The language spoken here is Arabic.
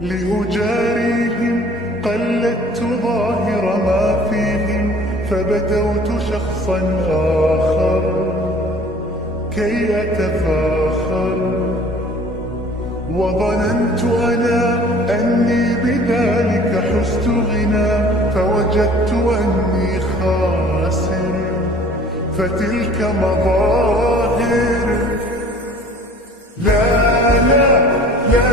لأجاريهم قلدت ظاهر ما فيهم، فبدوت شخصا آخر كي أتفاخر، وظننت أنا أني بذلك حزت غنى، فوجدت أني خاسر، فتلك مظاهر